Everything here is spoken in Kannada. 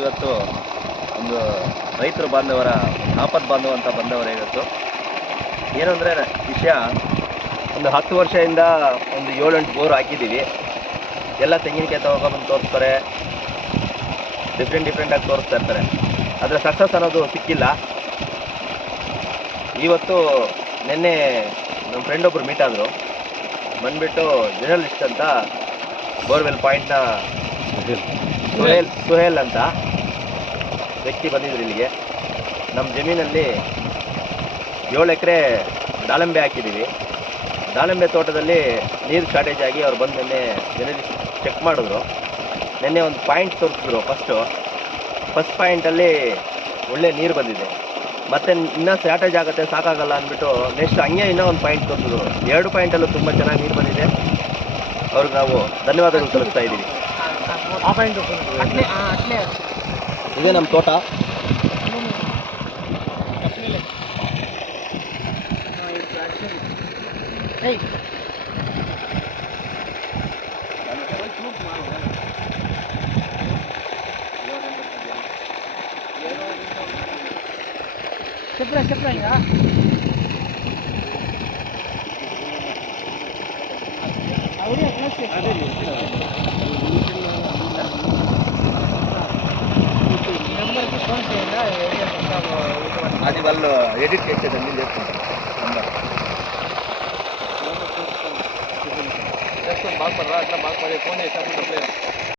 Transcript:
ಇವತ್ತು ಒಂದು ರೈತರ ಬಾಂಧವರ ಆಪತ್ ಬಾಂಧವ ಅಂತ ಬಂದವರ ಇವತ್ತು ಏನು ಅಂದರೆ ವಿಷಯ, ಒಂದು 10 ವರ್ಷದಿಂದ ಒಂದು 7-8 ಬೋರ್ ಹಾಕಿದ್ದೀವಿ. ಎಲ್ಲ ತೆಂಗಿನಕಾಯಿ ತಗೊಬಂದು ತೋರಿಸ್ತಾರೆ, ಡಿಫ್ರೆಂಟಾಗಿ ತೋರಿಸ್ತಾ ಇರ್ತಾರೆ. ಆದರೆ ಸಕ್ಸಸ್ ಅನ್ನೋದು ಸಿಕ್ಕಿಲ್ಲ. ಇವತ್ತು ನಿನ್ನೆ ನಮ್ಮ ಫ್ರೆಂಡ್ ಒಬ್ಬರು ಮೀಟ್ ಆದರು, ಬಂದುಬಿಟ್ಟು ಜರ್ನಲಿಸ್ಟ್ ಅಂತ ಬೋರ್ವೆಲ್ ಪಾಯಿಂಟ್ನ ಸುಹೇಲ್ ಅಂತ ವ್ಯಕ್ತಿ ಬಂದಿದ್ರು ಇಲ್ಲಿಗೆ. ನಮ್ಮ ಜಮೀನಲ್ಲಿ 7 ಎಕರೆ ದಾಳಿಂಬೆ ಹಾಕಿದ್ದೀವಿ. ದಾಳಿಂಬೆ ತೋಟದಲ್ಲಿ ನೀರು ಶಾರ್ಟೇಜ್ ಆಗಿ ಅವ್ರು ಬಂದು ನಿನ್ನೆ ಜರ್ನಲಿಸ್ಟ್ ಚೆಕ್ ಮಾಡಿದ್ರು. ನಿನ್ನೆ ಒಂದು ಪಾಯಿಂಟ್ ತೋರಿಸಿದ್ರು. ಫಸ್ಟ್ ಪಾಯಿಂಟಲ್ಲಿ ಒಳ್ಳೆ ನೀರು ಬಂದಿದೆ. ಮತ್ತು ಇನ್ನೂ ಶಾರ್ಟೇಜ್ ಆಗುತ್ತೆ, ಸಾಕಾಗಲ್ಲ ಅಂದ್ಬಿಟ್ಟು ನೆಕ್ಸ್ಟ್ ಹಂಗೆ ಇನ್ನೂ ಒಂದು ಪಾಯಿಂಟ್ ತೋರಿಸಿದ್ರು. 2 ಪಾಯಿಂಟಲ್ಲೂ ತುಂಬ ಚೆನ್ನಾಗಿ ನೀರು ಬಂದಿದೆ. ಅವ್ರಿಗೆ ನಾವು ಧನ್ಯವಾದಗಳು ತಿಳಿಸ್ತಾ ಇದ್ದೀವಿ. ಇದೇ ನಮ್ಮ ತೋಟ. చెప్పరా అది వాళ్ళు ఎడిట్ చేసేదండి చేసుకుంటారు. చేస్తాను బాగుపడరా, అట్లా బాగుపడే ఫోన్ చేసినప్పుడు